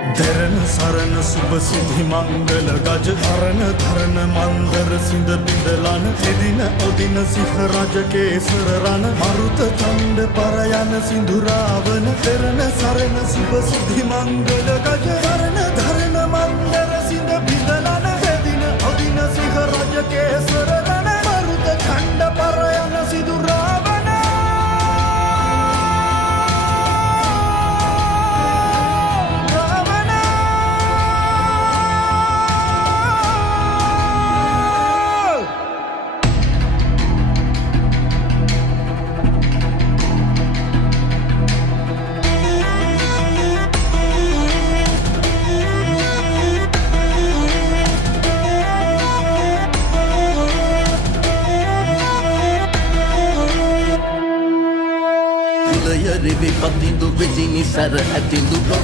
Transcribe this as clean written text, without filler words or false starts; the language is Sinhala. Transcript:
දෙරණ සරණ සුබ සිහි මංගල ගජ හරණ ධරණ මන්දර සිඳ බිඳලන එදින ඔදින සිහ රජ කේසර රණ මරුත ඡන්ද පරයන සිඳුරාවන දෙරණ සරණ සුබ සිහි මංගල ගජ හරණ ධරණ මන්දර සිඳ බිඳලන එදින ඔදින සිහ රජ කේසර රණ මරුත ඡන්ද පරයන සිඳුරාවන Rivi patindu vecini sar atindu